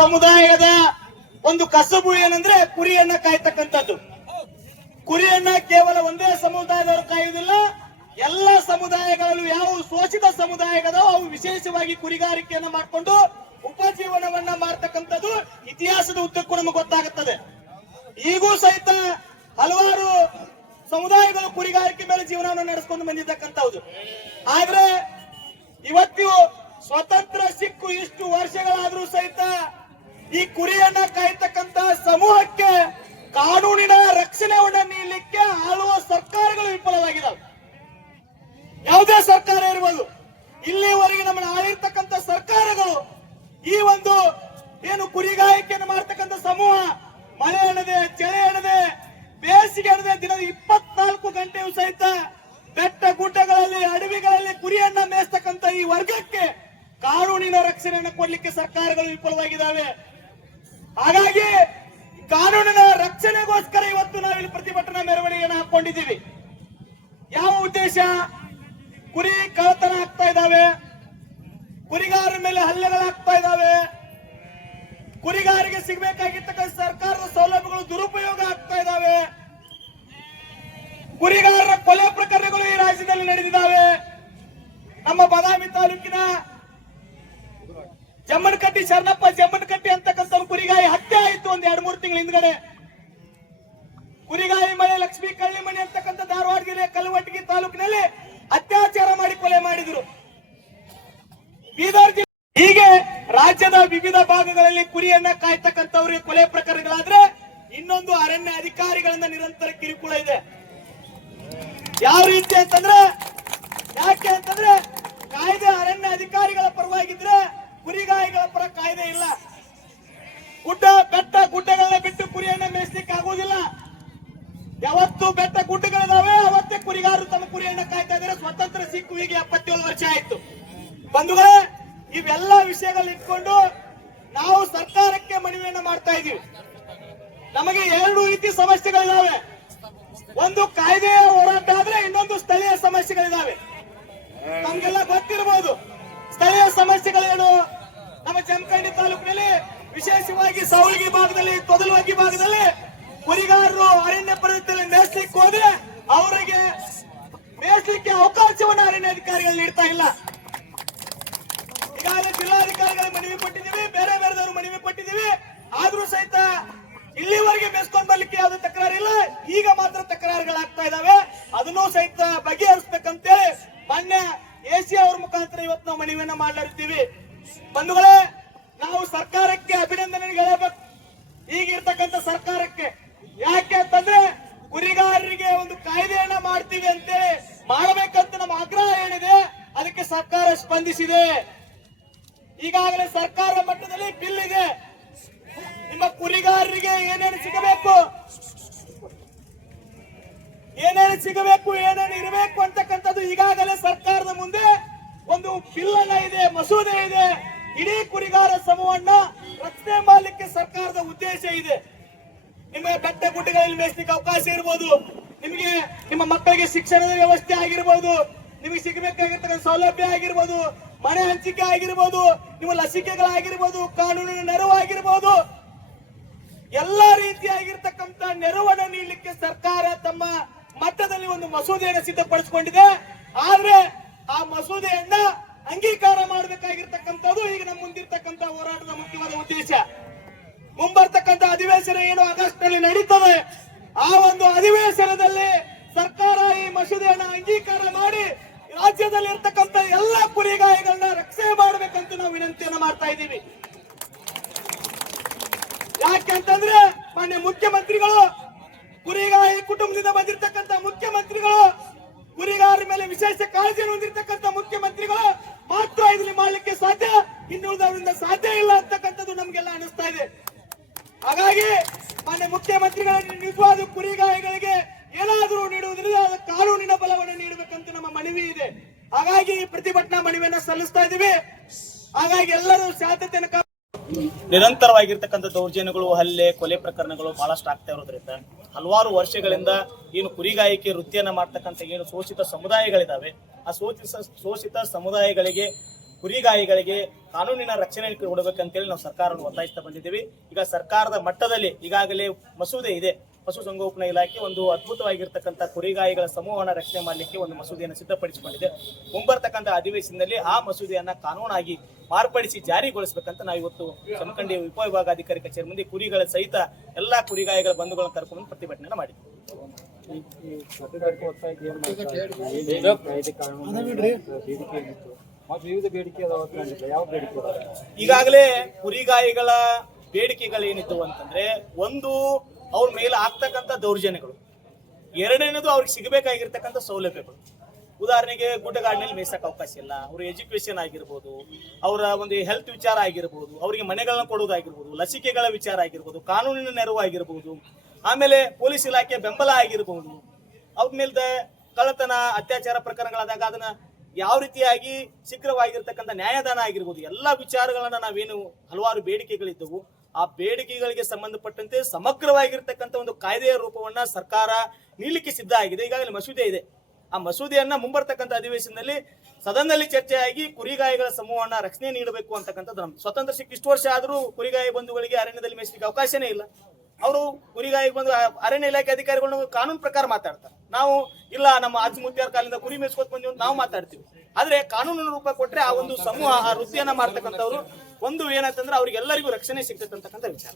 ಸಮುದಾಯದ ಒಂದು ಕಸಬು ಏನಂದ್ರೆ ಕುರಿಯನ್ನ ಕಾಯ್ತಕ್ಕಂಥದ್ದು. ಕುರಿಯನ್ನ ಕೇವಲ ಒಂದೇ ಸಮುದಾಯದವರು ಕಾಯುವುದಿಲ್ಲ, ಎಲ್ಲ ಸಮುದಾಯಗಳಲ್ಲೂ ಯಾವ ಶೋಷಿತ ಸಮುದಾಯಗಳೋ ಅವು ವಿಶೇಷವಾಗಿ ಕುರಿಗಾರಿಕೆಯನ್ನ ಮಾಡಿಕೊಂಡು ಉಪಜೀವನವನ್ನ ಮಾಡ್ತಕ್ಕಂಥದ್ದು ಇತಿಹಾಸದ ಉದ್ದಕ್ಕೂ ನಮಗೆ ಗೊತ್ತಾಗುತ್ತದೆ. ಈಗೂ ಸಹಿತ ಹಲವಾರು ಸಮುದಾಯಗಳು ಕುರಿಗಾರಿಕೆ ಮೇಲೆ ಜೀವನವನ್ನು ನಡೆಸ್ಕೊಂಡು ಬಂದಿರ್ತಕ್ಕಂಥದ್ದು ಆದ್ರೆ ಇವತ್ತು ಸ್ವತಂತ್ರ ಸಿಕ್ಕು ಇಷ್ಟು ವರ್ಷಗಳಾದ್ರೂ ಸಹಿತ ಈ ಕುರಿಯನ್ನ ಕಾಯ್ತಕ್ಕಂತ ಸಮೂಹಕ್ಕೆ ಕಾನೂನಿನ ರಕ್ಷಣೆಯನ್ನ ನೀಡಲಿಕ್ಕೆ ಆಳುವ ಸರ್ಕಾರಗಳು ವಿಫಲವಾಗಿದ್ದಾವೆ ಯಾವುದೇ ಸರ್ಕಾರ ಇರ್ಬೋದು, ಇಲ್ಲಿವರೆಗೆ ನಮ್ಮ ಆಳಿರ್ತಕ್ಕಂತ ಸರ್ಕಾರಗಳು ಈ ಒಂದು ಏನು ಕುರಿಗಾಯಕೆಯನ್ನು ಮಾಡ್ತಕ್ಕಂಥ ಸಮೂಹ ಮಳೆ ಎಣದೆ ಚಳಿ ಎಣದೆ ಬೇಸಿಗೆ ಎಣದೆ ದಿನದ ಇಪ್ಪತ್ನಾಲ್ಕು ಗಂಟೆಯೂ ಸಹಿತ ಬೆಟ್ಟ ಗುಡ್ಡಗಳಲ್ಲಿ ಅಡವಿಗಳಲ್ಲಿ ಕುರಿಯನ್ನ ಮೇಯಿಸ್ತಕ್ಕಂಥ ಈ ವರ್ಗಕ್ಕೆ ಕಾನೂನಿನ ರಕ್ಷಣೆಯನ್ನು ಕೊಡ್ಲಿಕ್ಕೆ ಸರ್ಕಾರಗಳು ವಿಫಲವಾಗಿದ್ದಾವೆ. ಹಾಗಾಗಿ ಕಾನೂನಿನ ರಕ್ಷಣೆಗೋಸ್ಕರ ಇವತ್ತು ನಾವಿಲ್ಲಿ ಪ್ರತಿಭಟನಾ ಮೆರವಣಿಗೆಯನ್ನು ಹಾಕೊಂಡಿದ್ದೀವಿ ಯಾವ ಉದ್ದೇಶ? ಕುರಿ ಕಳತನ ಆಗ್ತಾ ಇದ್ದಾವೆ. ಕುರಿಗಾರರ ಮೇಲೆ ಹಲ್ಲೆಗಳಾಗ್ತಾ ಇದ್ದಾವೆ. ಕುರಿಗಾರಿಗೆ ಸಿಗಬೇಕಾಗಿರ್ತಕ್ಕಂಥ ಸರ್ಕಾರದ ಸೌಲಭ್ಯಗಳು ದುರುಪಯೋಗ ಆಗ್ತಾ ಇದ್ದಾವೆ. ಕುರಿಗಾರರ ಕೊಲೆ ಪ್ರಕರಣಗಳು ಈ ರಾಜ್ಯದಲ್ಲಿ ನಡೆದಿದ್ದಾವೆ. ನಮ್ಮ ಬದಾಮಿ ತಾಲೂಕಿನ ಜಮ್ಮನಕಟ್ಟಿ ಶರಣಪ್ಪ, ಜಮ್ಮನಕಟ್ಟಿ ಅಂತಕ್ಕಂಥ ಕುರಿಗಾಯಿ ಹತ್ಯೆ ಆಯಿತು ಒಂದ್ ಎರಡ್ ಮೂರು ತಿಂಗಳ ಹಿಂದ್ಗಡೆ. ಕುರಿಗಾಯಿ ಮಳೆ ಲಕ್ಷ್ಮೀ ಕಳ್ಳಿಮಣಿ ಅಂತಕ್ಕಂಥ ಧಾರವಾಡ ಜಿಲ್ಲೆ ಕಲವಟಗಿ ತಾಲೂಕಿನಲ್ಲಿ ಅತ್ಯಾಚಾರ ಮಾಡಿ ಕೊಲೆ ಮಾಡಿದ್ರು. ಬೀದರ್ ಜಿಲ್ಲೆ ಹೀಗೆ ರಾಜ್ಯದ ವಿವಿಧ ಭಾಗಗಳಲ್ಲಿ ಕುರಿಯನ್ನ ಕಾಯ್ತಕ್ಕಂಥವ್ರಿಗೆ ಕೊಲೆ ಪ್ರಕರಣಗಳಾದ್ರೆ ಇನ್ನೊಂದು ಅರಣ್ಯ ಅಧಿಕಾರಿಗಳಿಂದ ನಿರಂತರ ಕಿರುಕುಳ ಇದೆ. ಯಾವ ರೀತಿ ಅಂತಂದ್ರೆ, ಯಾಕೆ ಅಂತಂದ್ರೆ, ಕಾಯ್ದೆ ಅರಣ್ಯ ಅಧಿಕಾರಿಗಳ ಪರವಾಗಿದ್ರೆ ಕುರಿಗಾಯಿಗಳ ಪರ ಕಾಯ್ದೆ ಇಲ್ಲ. ಗುಡ್ಡ, ಬೆಟ್ಟ ಗುಡ್ಡಗಳನ್ನ ಬಿಟ್ಟು ಕುರಿಯನ್ನ ಮೇಯಿಸ್ಲಿಕ್ಕೆ ಆಗುವುದಿಲ್ಲ. ಯಾವತ್ತು ಬೆಟ್ಟ ಗುಡ್ಡಗಳಿದಾವೆ, ಅವತ್ತೇ ಕುರಿಗಾರರು ತಮ್ಮ ಕುರಿಯನ್ನ ಕಾಯ್ತಾ ಇದ್ದಾರೆ. ಸ್ವತಂತ್ರ ಈಗ ಎಪ್ಪತ್ತೇಳು ವರ್ಷ ಆಯ್ತು. ಬಂಧುಗಳೇ, ಇವೆಲ್ಲ ವಿಷಯಗಳನ್ನ ಇಟ್ಕೊಂಡು ನಾವು ಸರ್ಕಾರಕ್ಕೆ ಮನವಿಯನ್ನ ಮಾಡ್ತಾ ಇದೀವಿ ನಮಗೆ ಎರಡು ರೀತಿ ಸಮಸ್ಯೆಗಳಿದಾವೆ. ಒಂದು ಕಾಯ್ದೆಯ ಹೋರಾಟ ಆದ್ರೆ ಇನ್ನೊಂದು ಸ್ಥಳೀಯ ಸಮಸ್ಯೆಗಳಿದಾವೆ. ನಮ್ಗೆಲ್ಲ ಗೊತ್ತಿರಬಹುದು ಸ್ಥಳೀಯ ಸಮಸ್ಯೆಗಳೇನು? ಜಮಖಂಡಿ ತಾಲೂಕಿನಲ್ಲಿ ವಿಶೇಷವಾಗಿ ಸೌಳಿಗಿ ಭಾಗದಲ್ಲಿ, ತೊದಲುವಾಗಿ ಭಾಗದಲ್ಲಿ ಕುರಿಗಾರರು ಅರಣ್ಯ ಪ್ರದೇಶದಲ್ಲಿ ಮೇಯಿಸ್ಲಿಕ್ಕೆ ಹೋದ್ರೆ ಅವರಿಗೆ ಮೇಯಿಸ್ಲಿಕ್ಕೆ ಅವಕಾಶವನ್ನು ಅರಣ್ಯ ಅಧಿಕಾರಿಗಳು ನೀಡ್ತಾ ಇಲ್ಲ. ಈಗಾಗಲೇ ಜಿಲ್ಲಾಧಿಕಾರಿಗಳ ಮನವಿ ಕೊಟ್ಟಿದ್ದೀವಿ, ಬೇರೆ ಬೇರೆದವರು ಮನವಿ ಕೊಟ್ಟಿದ್ದೀವಿ. ಆದ್ರೂ ಸಹಿತ ಇಲ್ಲಿವರೆಗೆ ಮೇಸ್ಕೊಂಡ್ ಬರ್ಲಿಕ್ಕೆ ಯಾವ್ದು ತಕರಾರಿಲ್ಲ ಈಗ ಮಾತ್ರ ತಕರಾರುಗಳಾಗ್ತಾ ಇದಾವೆ ಅದನ್ನು ಸಹಿತ ಬಗೆಹರಿಸ್ಬೇಕಂತೇಳಿ ಮಾನ್ಯ ಎಸಿ ಅವ್ರ ಮುಖಾಂತರ ಇವತ್ತು ನಾವು ಮನವಿಯನ್ನ ಮಾಡಲಿರ್ತೀವಿ. ಬಂಧುಗಳೇ ನಾವು ಸರ್ಕಾರಕ್ಕೆ ಅಭಿನಂದನೆ ಹೇಳಬೇಕು. ಈಗಿರ್ತಕ್ಕಂಥ ಸರ್ಕಾರಕ್ಕೆ. ಯಾಕೆ ಅಂತಂದ್ರೆ ಕುರಿಗಾರರಿಗೆ ಒಂದು ಕಾಯ್ದೆಯನ್ನ ಮಾಡ್ತೀವಿ ಅಂತೇಳಿ ಮಾಡಬೇಕಂತ ನಮ್ಮ ಆಗ್ರಹ ಏನಿದೆ, ಅದಕ್ಕೆ ಸರ್ಕಾರ ಸ್ಪಂದಿಸಿದೆ. ಈಗಾಗಲೇ ಸರ್ಕಾರ ಮಟ್ಟದಲ್ಲಿ ಬಿಲ್ ಇದೆ. ನಿಮ್ಮ ಕುರಿಗಾರರಿಗೆ ಏನೇನು ಸಿಗಬೇಕು? ಏನೇನು ಸಿಗಬೇಕು, ಏನೇನು ಇರಬೇಕು ಅಂತಕ್ಕಂಥದ್ದು ಈಗಾಗಲೇ ಸರ್ಕಾರದ ಮುಂದೆ ಒಂದು ಬಿಲ್ ಇದೆ, ಮಸೂದೆ ಇದೆ. ಇಡೀ ಕುರಿಗಾರ ಸಮೂಹವನ್ನ ರಕ್ಷಣೆ ಮಾಡಲಿಕ್ಕೆ ಸರ್ಕಾರದ ಉದ್ದೇಶ ಇದೆ. ನಿಮಗೆ ಬೆಟ್ಟ ಗುಡ್ಡಗಳಲ್ಲಿ ಮೇಯಿಸ್ಲಿಕ್ಕೆ ಅವಕಾಶ ಇರ್ಬೋದು. ನಿಮಗೆ ನಿಮ್ಮ ಮಕ್ಕಳಿಗೆ ಶಿಕ್ಷಣದ ವ್ಯವಸ್ಥೆ ಆಗಿರ್ಬೋದು. ನಿಮಗೆ ಸಿಗಬೇಕಾಗಿರ್ತಕ್ಕಂಥ ಸೌಲಭ್ಯ ಆಗಿರ್ಬೋದು. ಮನೆ ಹಂಚಿಕೆ ಆಗಿರ್ಬೋದು. ನಿಮ್ಮ ಲಸಿಕೆಗಳಾಗಿರ್ಬೋದು. ಕಾನೂನಿನ ನೆರವು ಆಗಿರ್ಬೋದು. ಎಲ್ಲ ರೀತಿಯಾಗಿರ್ತಕ್ಕಂಥ ನೆರವನ್ನು ನೀಡಲಿಕ್ಕೆ ಸರ್ಕಾರ ತಮ್ಮ ಮಟ್ಟದಲ್ಲಿ ಒಂದು ಮಸೂದೆಯನ್ನು ಸಿದ್ಧಪಡಿಸಿಕೊಂಡಿದೆ. ಆದ್ರೆ ಆ ಮಸೂದೆಯನ್ನ ಅಂಗೀಕಾರ ಮಾಡಬೇಕಾಗಿರ್ತಕ್ಕಂಥದ್ದು ಈಗ ನಮ್ಮ ಮುಂದಿರ್ತಕ್ಕಂಥ ಹೋರಾಟದ ಮುಖ್ಯವಾದ ಉದ್ದೇಶ. ಮುಂಬರ್ತಕ್ಕಂಥ ಅಧಿವೇಶನ ಏನು ಆಗಸ್ಟ್ನಲ್ಲಿ ನಡೀತದೆ, ಆ ಒಂದು ಅಧಿವೇಶನದಲ್ಲಿ ಸರ್ಕಾರ ಈ ಮಸೂದೆಯನ್ನ ಅಂಗೀಕಾರ ಮಾಡಿ ರಾಜ್ಯದಲ್ಲಿ ಇರ್ತಕ್ಕಂಥ ಎಲ್ಲ ಕುರಿಗಾಯಿಗಳನ್ನ ರಕ್ಷಣೆ ಮಾಡಬೇಕಂತ ನಾವು ವಿನಂತಿಯನ್ನ ಮಾಡ್ತಾ ಇದ್ದೀವಿ. ಯಾಕೆಂತಂದ್ರೆ ಮಾನ್ಯ ಮುಖ್ಯಮಂತ್ರಿಗಳು ಕುರಿಗಾಯಿ ಕುಟುಂಬದಿಂದ ಬಂದಿರತಕ್ಕಂತ ಮುಖ್ಯಮಂತ್ರಿಗಳು ಕುರಿಗಾರರ ಮೇಲೆ ವಿಶೇಷ ಕಾಳಜಿಯನ್ನು ಹೊಂದಿರತಕ್ಕಂತ ಮುಖ್ಯಮಂತ್ರಿಗಳು ಮಾತ್ರ ಇದರಲ್ಲಿ ಮಾಡ್ಲಿಕ್ಕೆ ಸಾಧ್ಯ ಇನ್ನುಳಿದವರಿಂದ ಸಾಧ್ಯ ಇಲ್ಲ ಅಂತಕ್ಕಂಥದ್ದು ನಮ್ಗೆಲ್ಲ ಅನಿಸ್ತಾ ಇದೆ ಹಾಗಾಗಿ ಮಾನ್ಯ ಮುಖ್ಯಮಂತ್ರಿಗಳ ನಿಜವಾದ ಕುರಿಗಾಯಿಗಳಿಗೆ ಏನಾದರೂ ನೀಡುವುದರಿಂದ ಅದು ಕಾನೂನಿನ ಬಲವನ್ನು ನೀಡಬೇಕಂತ ನಮ್ಮ ಮನವಿ ಇದೆ. ಹಾಗಾಗಿ ಈ ಪ್ರತಿಭಟನಾ ಮನವಿಯನ್ನ ಸಲ್ಲಿಸ್ತಾ ಇದ್ದೀವಿ. ಹಾಗಾಗಿ ಎಲ್ಲರೂ ಶಾಂತತೆಯನ್ನು ನಿರಂತರವಾಗಿರ್ತಕ್ಕಂಥ ದೌರ್ಜನ್ಯಗಳು, ಹಲ್ಲೆ, ಕೊಲೆ ಪ್ರಕರಣಗಳು ಬಹಳಷ್ಟು ಆಗ್ತಾ ಇರೋದ್ರಿಂದ ಹಲವಾರು ವರ್ಷಗಳಿಂದ ಏನು ಕುರಿಗಾಯಿಕೆ ವೃತ್ತಿಯನ್ನ ಮಾಡ್ತಕ್ಕಂಥ ಏನು ಶೋಷಿತ ಸಮುದಾಯಗಳಿದಾವೆ, ಆ ಶೋಷಿತ ಶೋಷಿತ ಸಮುದಾಯಗಳಿಗೆ ಕುರಿಗಾಯಿಗಳಿಗೆ ಕಾನೂನಿನ ರಕ್ಷಣೆ ಕೊಡಬೇಕಂತೇಳಿ ನಾವು ಸರ್ಕಾರವನ್ನು ಒತ್ತಾಯಿಸ್ತಾ ಬಂದಿದ್ದೀವಿ. ಈಗ ಸರ್ಕಾರದ ಮಟ್ಟದಲ್ಲಿ ಈಗಾಗಲೇ ಮಸೂದೆ ಇದೆ. ಪಶುಸಂಗೋಪನಾ ಇಲಾಖೆ ಒಂದು ಅದ್ಭುತವಾಗಿರ್ತಕ್ಕಂಥ ಕುರಿಗಾಯಿಗಳ ಸಮೂಹವನ್ನು ರಕ್ಷಣೆ ಮಾಡಲಿಕ್ಕೆ ಒಂದು ಮಸೂದೆಯನ್ನು ಸಿದ್ಧಪಡಿಸಿಕೊಂಡಿದೆ. ಮುಂಬರ್ತಕ್ಕಂಥ ಅಧಿವೇಶನದಲ್ಲಿ ಆ ಮಸೂದೆಯನ್ನು ಕಾನೂನಾಗಿ ಮಾರ್ಪಡಿಸಿ ಜಾರಿಗೊಳಿಸಬೇಕಂತ ನಾವು ಇವತ್ತು ಜಮಖಂಡಿ ಉಪವಿಭಾಗಾಧಿಕಾರಿ ಕಚೇರಿ ಮುಂದೆ ಕುರಿಗಳ ಸಹಿತ ಎಲ್ಲಾ ಕುರಿಗಾಯಿಗಳ ಬಂಧುಗಳನ್ನು ಕರ್ಕೊಂಡು ಪ್ರತಿಭಟನೆ ಮಾಡಿದ್ವಿ. ಈ ಈಗಾಗಲೇ ಕುರಿಗಾಯಿಗಳ ಬೇಡಿಕೆಗಳೇನಿದ್ದವು ಅಂತಂದ್ರೆ ಒಂದು, ಅವ್ರ ಮೇಲೆ ಆಗ್ತಕ್ಕಂಥ ದೌರ್ಜನ್ಯಗಳು. ಎರಡನೇದು ಅವ್ರಿಗೆ ಸಿಗಬೇಕಾಗಿರ್ತಕ್ಕಂಥ ಸೌಲಭ್ಯಗಳು. ಉದಾಹರಣೆಗೆ ಗುಡ್ಡಗಾಡಿನಲ್ಲಿ ಮೇಯ್ಸಕ್ಕೆ ಅವಕಾಶ ಇಲ್ಲ, ಅವ್ರ ಎಜುಕೇಶನ್ ಆಗಿರ್ಬೋದು, ಅವರ ಒಂದು ಹೆಲ್ತ್ ವಿಚಾರ ಆಗಿರ್ಬೋದು, ಅವರಿಗೆ ಮನೆಗಳನ್ನ ಕೊಡೋದಾಗಿರ್ಬೋದು, ಲಸಿಕೆಗಳ ವಿಚಾರ ಆಗಿರ್ಬೋದು, ಕಾನೂನಿನ ನೆರವು ಆಗಿರ್ಬೋದು, ಆಮೇಲೆ ಪೊಲೀಸ್ ಇಲಾಖೆ ಬೆಂಬಲ ಆಗಿರ್ಬೋದು, ಅವ್ರ ಮೇಲೆ ಕಳ್ಳತನ, ಅತ್ಯಾಚಾರ ಪ್ರಕರಣಗಳಾದಾಗ ಅದನ್ನ ಯಾವ ರೀತಿಯಾಗಿ ಶೀಘ್ರವಾಗಿರ್ತಕ್ಕಂಥ ನ್ಯಾಯದಾನ ಆಗಿರ್ಬೋದು, ಎಲ್ಲ ವಿಚಾರಗಳನ್ನ ನಾವೇನು ಹಲವಾರು ಬೇಡಿಕೆಗಳಿದ್ದವು, ಆ ಬೇಡಿಕೆಗಳಿಗೆ ಸಂಬಂಧಪಟ್ಟಂತೆ ಸಮಗ್ರವಾಗಿರ್ತಕ್ಕಂಥ ಒಂದು ಕಾಯ್ದೆಯ ರೂಪವನ್ನ ಸರ್ಕಾರ ನೀಡಲಿಕ್ಕೆ ಸಿದ್ಧ ಆಗಿದೆ. ಈಗಾಗಲೇ ಮಸೂದೆ ಇದೆ. ಆ ಮಸೂದೆಯನ್ನ ಮುಂಬರ್ತಕ್ಕಂಥ ಅಧಿವೇಶನದಲ್ಲಿ ಸದನದಲ್ಲಿ ಚರ್ಚೆಯಾಗಿ ಕುರಿಗಾಯಿಗಳ ಸಮೂಹವನ್ನ ರಕ್ಷಣೆ ನೀಡಬೇಕು ಅಂತಕ್ಕಂಥದ್ದು ನಮ್ಮ ಸ್ವತಂತ್ರ ಸಿಕ್ಕ ಇಷ್ಟು ವರ್ಷ ಆದರೂ ಕುರಿಗಾಯಿ ಬಂಧುಗಳಿಗೆ ಅರಣ್ಯದಲ್ಲಿ ಮೇಯಿಸಲಿಕ್ಕೆ ಅವಕಾಶನೇ ಇಲ್ಲ. ಅವರು ಕುರಿಗಾಯಿಗೆ ಬಂದು ಅರಣ್ಯ ಇಲಾಖೆ ಅಧಿಕಾರಿಗಳನ್ನು ಕಾನೂನು ಪ್ರಕಾರ ಮಾತಾಡ್ತಾರೆ. ನಾವು ಇಲ್ಲ, ನಮ್ಮ ಅಜ್ಜ ಕಾಲಿಂದ ಕುರಿ ಮೇಯಿಸ್ಕೊತ ಬಂದಿವಿ ನಾವು ಮಾತಾಡ್ತೀವಿ. ಆದ್ರೆ ಕಾನೂನಿನ ರೂಪ ಕೊಟ್ರೆ ಆ ಒಂದು ಸಮೂಹ, ಆ ವೃತ್ತಿಯನ್ನ ಮಾಡ್ತಕ್ಕಂಥವ್ರು ಒಂದು ಏನಂತಂದ್ರೆ ಅವ್ರಿಗೆಲ್ಲರಿಗೂ ರಕ್ಷಣೆ ಸಿಗ್ತದೆ ಅಂತಕ್ಕಂಥ ವಿಚಾರ.